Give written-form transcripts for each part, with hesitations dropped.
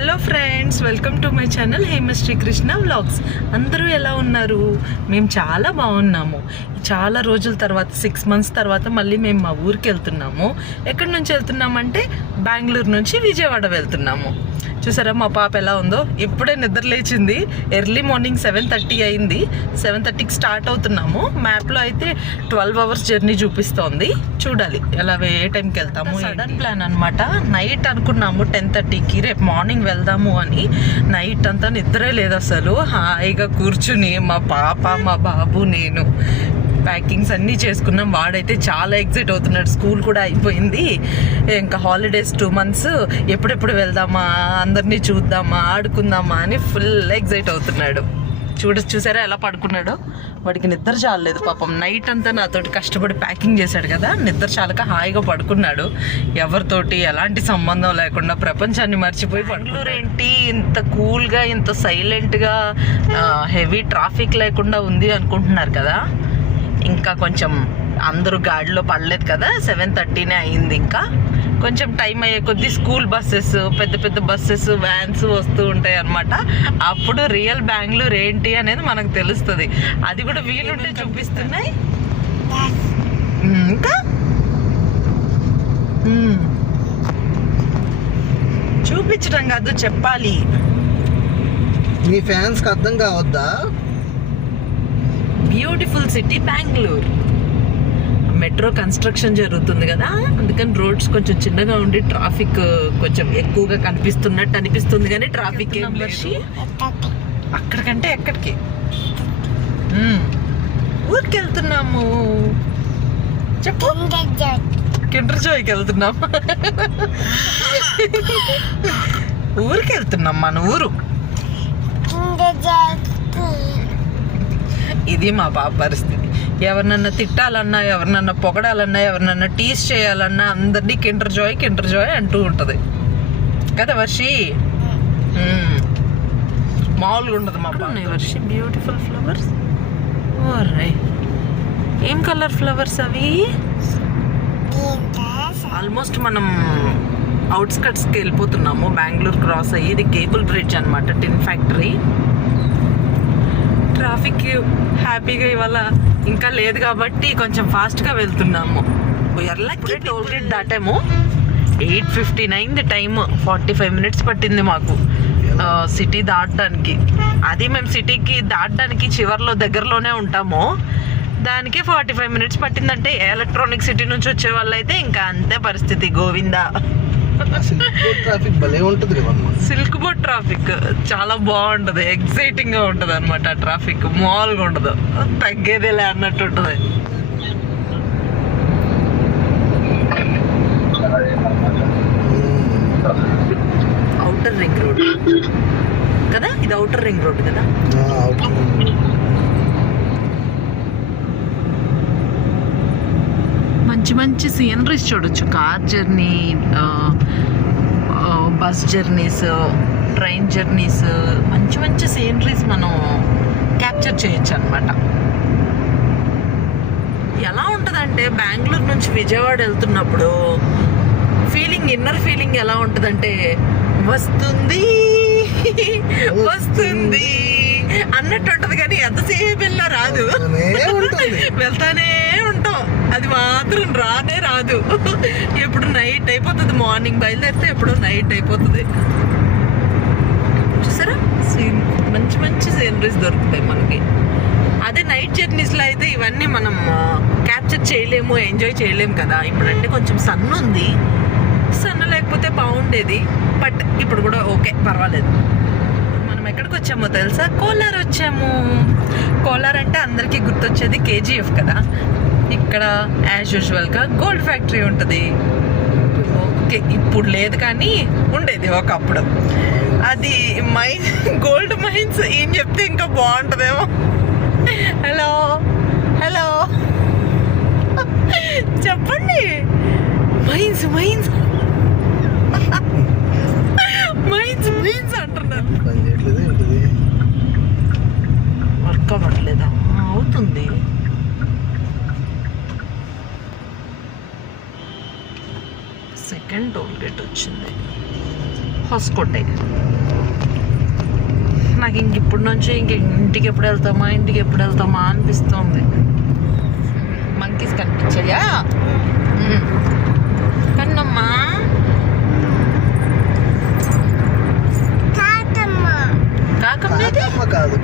Hello friends, welcome to my channel Hemasri Krishna vlogs. అందరూ ఎలా ఉన్నారు? మేము చాలా బాగున్నాము. చాలా రోజుల తర్వాత 6 months తర్వాత మళ్ళీ మేము మా ఊరికి వెళ్తున్నాము. ఎక్కడి నుంచి వెళ్తున్నామంటే బెంగళూరు నుంచి విజయవాడ వెళ్తున్నాము. చూసారా మా పాప ఎలా ఉందో? ఇప్పుడే నిద్ర లేచింది. ఎర్లీ మార్నింగ్ 7:30 అయింది. 7:30కి స్టార్ట్ అవుతున్నాము. మ్యాప్లో అయితే 12 hours జర్నీ చూపిస్తోంది. చూడాలి ఎలా ఏ టైంకి వెళ్తాము. సడన్ ప్లాన్ అనమాట. నైట్ అనుకున్నాము 10:30కి రేపు మార్నింగ్ వెళ్దాము అని. నైట్ అంతా నిద్రే లేదు అసలు. హాయిగా కూర్చుని మా పాప, మా బాబు, నేను ప్యాకింగ్స్ అన్నీ చేసుకున్నాం. వాడైతే చాలా ఎగ్జైట్ అవుతున్నాడు. స్కూల్ కూడా అయిపోయింది, ఇంకా హాలిడేస్ 2 months. ఎప్పుడెప్పుడు వెళ్దామా, అందరినీ చూద్దామా, ఆడుకుందామా అని ఫుల్ ఎగ్జైట్ అవుతున్నాడు. చూసారా ఎలా పడుకున్నాడో? వాడికి నిద్ర చాలలేదు పాపం. నైట్ అంతా నాతోటి కష్టపడి ప్యాకింగ్ చేశాడు కదా, నిద్ర చాలక హాయిగా పడుకున్నాడు. ఎవరితోటి ఎలాంటి సంబంధం లేకుండా ప్రపంచాన్ని మర్చిపోయి బెంగళూరు ఏంటి ఇంత కూల్గా, ఇంత సైలెంట్గా, హెవీ ట్రాఫిక్ లేకుండా ఉంది అనుకుంటున్నారు కదా. ఇంకా కొంచెం అందరూ గాడిలో పడలేదు కదా. 7:30 అయింది. ఇంకా కొంచెం టైం అయ్యే కొద్దీ స్కూల్ బస్సెస్, పెద్ద పెద్ద బస్సెస్, వ్యాన్స్ వస్తూ ఉంటాయి అన్నమాట. అప్పుడు రియల్ బెంగళూరు ఏంటి అనేది మనకు తెలుస్తుంది. అది కూడా వీలుంటే చూపిస్తున్నాయి. ఇంకా చూపించడం కాదు, చెప్పాలి. మీ ఫ్యాన్స్కి అర్థం కావద్దా? Beautiful city Bengaluru. Metro construction జరుగుతుంది కదా, అందుకని రోడ్స్ కొంచెం చిన్నగా ఉండి ట్రాఫిక్ కొంచెం ఎక్కువగా కనిపిస్తున్నట్టు అనిపిస్తుంది. కానీ ట్రాఫిక్ అక్కడికంటే ఎక్కడికి ఊరికి వెళ్తున్నాము. చెప్పు. కిండర్ జాయ్కి వెళ్తున్నాం. ఊరికి వెళ్తున్నాం, మన ఊరు. ఇది మా పాప పరిస్థితి. ఎవరినన్నా తిట్టాలన్నా, ఎవరినన్నా పొగడాలన్నా, ఎవరినన్నా టీస్ చేయాలన్నా అందరినీ కిండర్ జాయ్ అంటూ ఉంటుంది కదా వర్షి. మామూలుగా ఉండదు మా పాప. Varshi beautiful flowers. ఏం కలర్ ఫ్లవర్స్ అవి? ఆల్మోస్ట్ మనం అవుట్స్కట్స్కి వెళ్ళిపోతున్నాము. బెంగళూరు క్రాస్ అయ్యి, ఇది కేబుల్ బ్రిడ్జ్ అనమాట, టిన్ ఫ్యాక్టరీ. ట్రాఫిక్ హ్యాపీగా ఇవాళ ఇంకా లేదు కాబట్టి కొంచెం ఫాస్ట్గా వెళ్తున్నాము. ఎర్లకి టోల్ గేట్ దాటాము. 8:59 టైం. 45 minutes పట్టింది మాకు సిటీ దాటడానికి. అది మేము సిటీకి దాటడానికి చివర్లో దగ్గరలోనే ఉంటాము. దానికి 45 minutes పట్టిందంటే ఎలక్ట్రానిక్ సిటీ నుంచి వచ్చే వాళ్ళు అయితే ఇంకా అంతే పరిస్థితి. గోవిందా. సిల్క్ బోర్డ్ ట్రాఫిక్ చాలా బాగుంటది, ఎక్సైటింగ్ గా ఉంటది అనమాట. ట్రాఫిక్ మామూలుగా ఉండదు, తగ్గేదేలే అన్నట్టు ఉంటది. ఔటర్ రింగ్ రోడ్ కదా ఇది, ఔటర్ రింగ్ రోడ్ కదా. మంచి మంచి సీనరీస్ చూడొచ్చు. Car journey, bus journeys, train journeys, మంచి మంచి సీనరీస్ మనం క్యాప్చర్ చేయొచ్చు అనమాట. ఎలా ఉంటుందంటే బెంగళూరు నుంచి విజయవాడ వెళ్తున్నప్పుడు ఇన్నర్ ఫీలింగ్ ఎలా ఉంటుందంటే వస్తుంది అన్నట్టు ఉంటుంది. కానీ ఎంతసేపు వెళ్ళినా రాదు, వెళ్తానే ఉంటాం. అది మాత్రం రాదు. ఎప్పుడు నైట్ అయిపోతుంది. మార్నింగ్ బయలుదేరితే ఎప్పుడు నైట్ అయిపోతుంది. చూసారా మంచి మంచి సీనరీస్ దొరుకుతాయి మనకి. అదే నైట్ జర్నీస్లో అయితే ఇవన్నీ మనం క్యాప్చర్ చేయలేము, ఎంజాయ్ చేయలేము కదా. ఇప్పుడంటే కొంచెం సన్ ఉంది, సన్ లేకపోతే బాగుండేది. బట్ ఇప్పుడు కూడా ఓకే, పర్వాలేదు. మనం ఎక్కడికి వచ్చామో తెలుసా? కోలార్ వచ్చాము. కోలార్ అంటే అందరికీ గుర్తొచ్చేది KGF కదా. ఇక్కడ యాజ్ యూజువల్గా గోల్డ్ ఫ్యాక్టరీ ఉంటుంది. ఓకే, ఇప్పుడు లేదు కానీ ఉండేది ఒకప్పుడు. అది గోల్డ్ మైన్స్. ఏం చెప్తే ఇంకా బాగుంటుందేమో. హలో చెప్పండి. మైన్స్ అంటున్నారు. వర్క్ అవ్వట్లేదా? అవుతుంది. సెకండ్ టోల్ గేట్ వచ్చింది. హొస్కోటై. నాకు ఇప్పటి నుంచి ఇంటికి ఎప్పుడు వెళ్తామా అనిపిస్తుంది. మంకీస్ కనిపించాయా? కన్నమ్మా కాకమ్మ కాదు,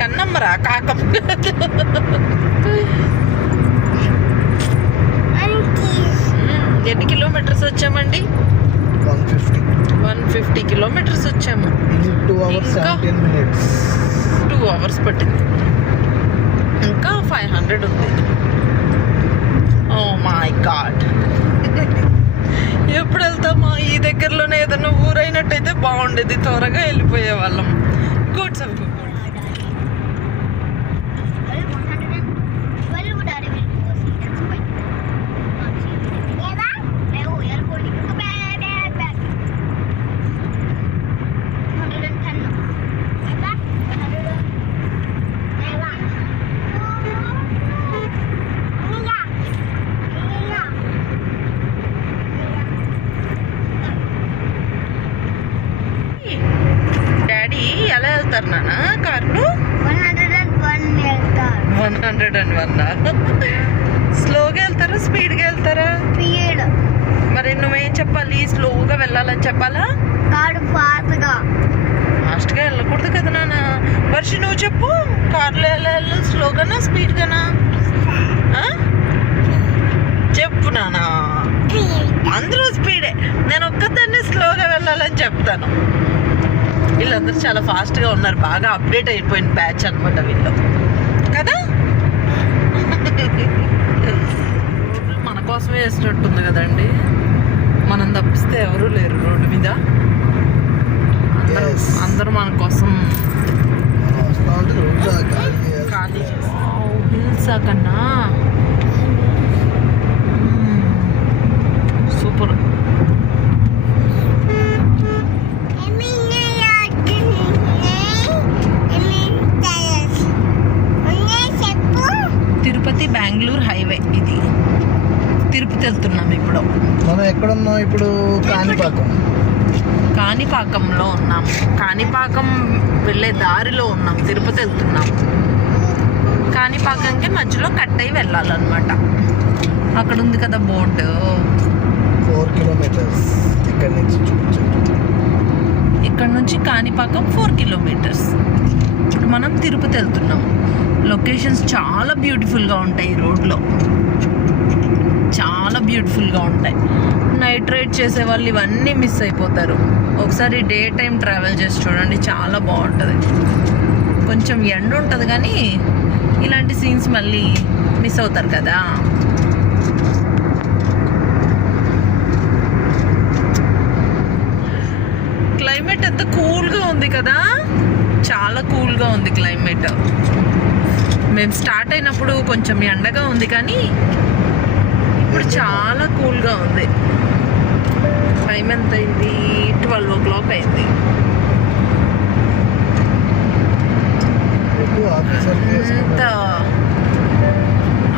కన్నమ్మరా, కాకమ్మ. ఎన్ని కిలోమీటర్స్ వచ్చామండి? 150 కిలోమీటర్స్ వచ్చాము. 2 hours 17 minutes. 2 hours పట్టింది. ఇంకా 500 ఉంది. Oh my god. ఎప్పుడు వెళ్తామా? ఈ దగ్గరలోనే ఏదైనా ఊరైనట్టయితే బాగుండేది, త్వరగా వెళ్ళిపోయే వాళ్ళం. గుడ్స్ అవి డాడీ ఎలా వెళ్తారు నాన్న కార్లో? 101. స్లోగా వెళ్తారా, స్పీడ్గా వెళ్తారా? మరి నువ్వేం చెప్పాలి? స్లోగా వెళ్ళాలని చెప్పాలా? ఫాస్ట్గా వెళ్ళకూడదు కదా నాన్న. వర్షి నువ్వు చెప్పు, కార్లో వెళ్ళాలి స్లోగానా స్పీడ్గానా? చెప్పు నాన్న. అందరూ స్పీడే, నేను ఒక్కదాన్ని స్లోగా వెళ్ళాలని చెప్తాను. వీళ్ళందరూ చాలా ఫాస్ట్గా ఉన్నారు, బాగా అప్డేట్ అయిపోయిన బ్యాచ్ అనమాట వీళ్ళు కదా. మన కోసమే వేసినట్టుంది కదండి. మనం తప్పిస్తే ఎవరూ లేరు రోడ్డు మీద. అందరూ మన కోసం ఖాళీ హిల్సా కన్నా సూపర్. తిరుపతి బెంగళూరు హైవే ఇది. తిరుపతి వెళ్తున్నాం ఇప్పుడు. మనం ఎక్కడున్నాం ఇప్పుడు? కాణిపాకంలో ఉన్నాం. కాణిపాకం వెళ్ళే దారిలో ఉన్నాం. తిరుపతి వెళ్తున్నాం. కాణిపాకంకి మధ్యలో కట్ అయి వెళ్ళాలన్నమాట. అక్కడ ఉంది కదా బోర్డు. 4 kilometers ఇక్కడ నుంచి కాణిపాకం 4 kilometers. ఇప్పుడు మనం తిరుపతి వెళ్తున్నాం. లొకేషన్స్ చాలా బ్యూటిఫుల్గా ఉంటాయి. రోడ్లో చాలా బ్యూటిఫుల్గా ఉంటాయి. నైట్ రైడ్ చేసే వాళ్ళు ఇవన్నీ మిస్ అయిపోతారు. ఒకసారి డే టైం ట్రావెల్ చేసి చూడండి, చాలా బాగుంటుంది. కొంచెం ఎండ ఉంటుంది కానీ ఇలాంటి సీన్స్ మళ్ళీ మిస్ అవుతారు కదా. క్లైమేట్ ఎంత కూల్గా ఉంది కదా, చాలా కూల్గా ఉంది క్లైమేట్. మేము స్టార్ట్ అయినప్పుడు కొంచెం ఎండగా ఉంది కానీ ఇప్పుడు చాలా కూల్గా ఉంది. టైం ఎంత అయింది? 12 o'clock అయింది. ఎంత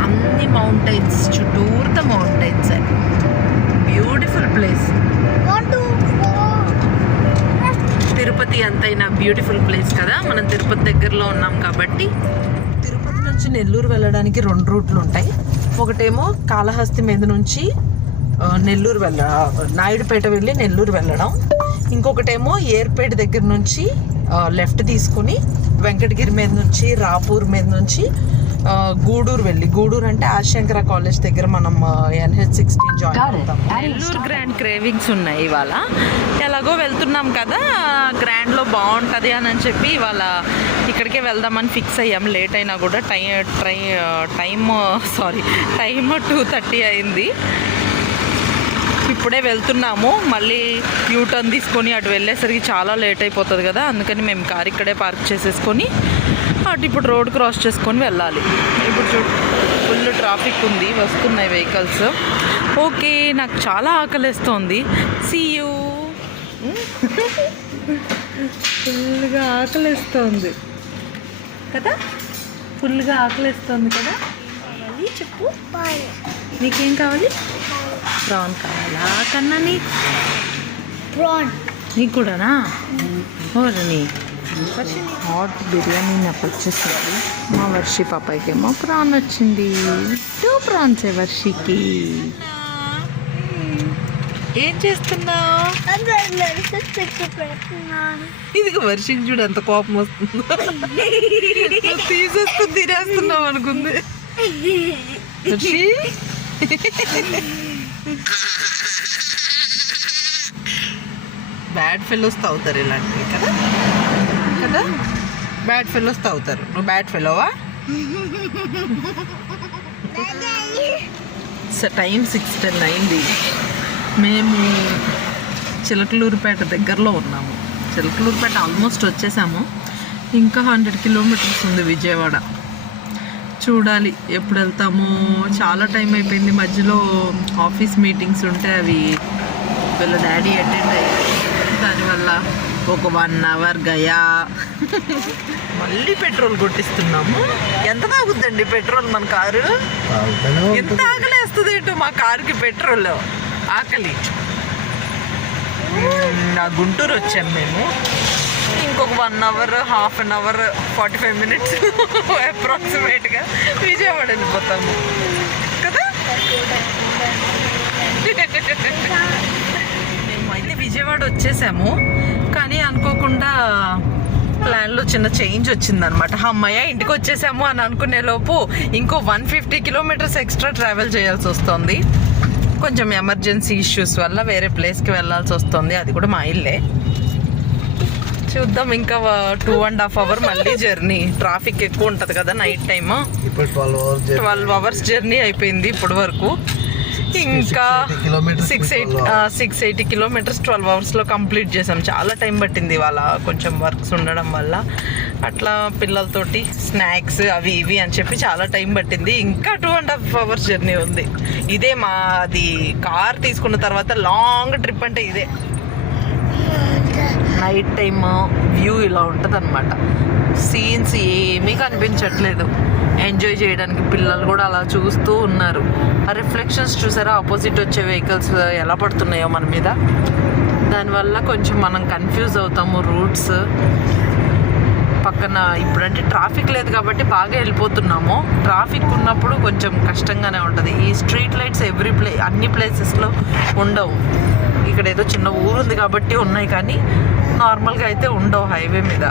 అన్ని మౌంటైన్స్, చుట్టూరుత మౌంటైన్స్. Beautiful place. తిరుపతి ఎంతైనా బ్యూటిఫుల్ ప్లేస్ కదా. మనం తిరుపతి దగ్గరలో ఉన్నాం కాబట్టి. తిరుపతి నుంచి నెల్లూరు వెళ్ళడానికి 2 రూట్లు ఉంటాయి. ఒకటేమో కాళహస్తి మీద నుంచి నెల్లూరు నాయుడుపేట వెళ్ళి నెల్లూరు వెళ్ళడం. ఇంకొకటేమో ఏర్పేట దగ్గర నుంచి లెఫ్ట్ తీసుకుని వెంకటగిరి మీద నుంచి, రాపూర్ మీద నుంచి గూడూరు వెళ్ళి, గూడూరు అంటే ఆశంకర కాలేజ్ దగ్గర మనం NH16 జాయిన్ అవుతాం. నెల్లూరు గ్రాండ్ క్రేవింగ్స్ ఉన్నాయి ఇవాళ. ఎలాగో వెళ్తున్నాం కదా, గ్రాండ్లో బాగుంటుంది అని చెప్పి ఇవాళ ఇక్కడికే వెళ్దామని ఫిక్స్ అయ్యాం. లేట్ అయినా కూడా టైం 2:30 అయింది. ఇప్పుడే వెళ్తున్నాము. మళ్ళీ యూటర్న్ తీసుకొని అటు వెళ్ళేసరికి చాలా లేట్ అయిపోతుంది కదా. అందుకని మేము కార్ ఇక్కడే పార్క్ చేసేసుకొని అటు ఇప్పుడు రోడ్ క్రాస్ చేసుకొని వెళ్ళాలి. ఇప్పుడు ఫుల్ ట్రాఫిక్ ఉంది, వస్తున్నాయి వెహికల్స్. ఓకే, నాకు చాలా ఆకలేస్తోంది. See you. ఫుల్గా ఆకలేస్తోంది కదా, ఫుల్గా ఆకలేస్తోంది కదా. కావాలి చెప్పు, నీకేం కావాలి? ప్రాన్ కావాలా కన్నాని? నీకు కూడానా ఓరని హాట్ బిర్యానీ నాకు వచ్చేసింది. మా వర్షి పాపాయికేమో ప్రాన్ వచ్చింది. 2 ప్రాన్స్ వర్షికి. ఏం చేస్తున్నావు? ఇదిగో వర్షికి చూడు ఎంత కోపం వస్తుందో. తీసేసుకుని తినేస్తున్నావు అనుకుంది వర్షి. బ్యాడ్ ఫెలోస్ తాగుతారు ఇలాంటివి కదా కదా. బ్యాడ్ ఫెలోస్ తాగుతారు. నువ్వు బ్యాడ్ ఫెలోవా? టైం 6:10 అయింది. మేము చిలకలూరుపేట దగ్గరలో ఉన్నాము. చిలకలూరుపేట ఆల్మోస్ట్ వచ్చేసాము. ఇంకా 100 కిలోమీటర్స్ ఉంది విజయవాడ. చూడాలి ఎప్పుడు వెళ్తామో. చాలా టైం అయిపోయింది. మధ్యలో ఆఫీస్ మీటింగ్స్ ఉంటే అవి వీళ్ళ డాడీ అటెండ్ అయ్యారు. దానివల్ల ఒక 1 అవర్ గయా. మళ్ళీ పెట్రోల్ కొట్టిస్తున్నాము. ఎంత తాగుద్దండి పెట్రోల్ మన కారు? ఎంత ఆకలేస్తుంది ఏంటో మా కారుకి పెట్రోల్. ఆకలి. నా గుంటూరు వచ్చాము మేము. ఇంకొక 1 hour, half an hour, 45 minutes అప్రాక్సిమేట్గా విజయవాడ వెళ్ళిపోతాము కదా. మేమైతే విజయవాడ వచ్చేసాము. కానీ అనుకోకుండా ప్లాన్లో చిన్న చేంజ్ వచ్చిందనమాట. అమ్మయ్య ఇంటికి వచ్చేసాము అని అనుకునే లోపు ఇంకో 150 కిలోమీటర్స్ ఎక్స్ట్రా ట్రావెల్ చేయాల్సి వస్తుంది. కొంచెం ఎమర్జెన్సీ ఇష్యూస్ వల్ల వేరే ప్లేస్కి వెళ్ళాల్సి వస్తుంది. అది కూడా మా ఇల్లే. చూద్దాం. ఇంకా 2.5 అవర్ మళ్ళీ జర్నీ. ట్రాఫిక్ ఎక్కువ ఉంటుంది కదా నైట్ టైమ్. 12 అవర్స్ జర్నీ అయిపోయింది ఇప్పటి వరకు. ఇంకా 680 కిలోమీటర్స్ 12 అవర్స్లో కంప్లీట్ చేసాం. చాలా టైం పట్టింది ఇవాళ కొంచెం వర్క్స్ ఉండడం వల్ల. అట్లా పిల్లలతోటి స్నాక్స్ అవి ఇవి అని చెప్పి చాలా టైం పట్టింది. ఇంకా 2.5 అవర్స్ జర్నీ ఉంది. ఇదే మాది కార్ తీసుకున్న తర్వాత లాంగ్ ట్రిప్ అంటే ఇదే. నైట్ టైమ్ వ్యూ ఇలా ఉంటుంది అనమాట. సీన్స్ ఏమీ కనిపించట్లేదు. ఎంజాయ్ చేయడానికి పిల్లలు కూడా అలా చూస్తూ ఉన్నారు. ఆ రిఫ్లెక్షన్స్ చూసారా ఆపోజిట్ వచ్చే వెహికల్స్ ఎలా పడుతున్నాయో మన మీద. దానివల్ల కొంచెం మనం కన్ఫ్యూజ్ అవుతాము రూట్స్. పక్కన ఇప్పుడంటే ట్రాఫిక్ లేదు కాబట్టి బాగా వెళ్ళిపోతున్నాము. ట్రాఫిక్ ఉన్నప్పుడు కొంచెం కష్టంగానే ఉంటుంది. ఈ స్ట్రీట్ లైట్స్ అన్ని ప్లేసెస్లో ఉండవు. ఇక్కడ ఏదో చిన్న ఊరు ఉంది కాబట్టి ఉన్నాయి, కానీ నార్మల్గా అయితే ఉండవు హైవే మీద.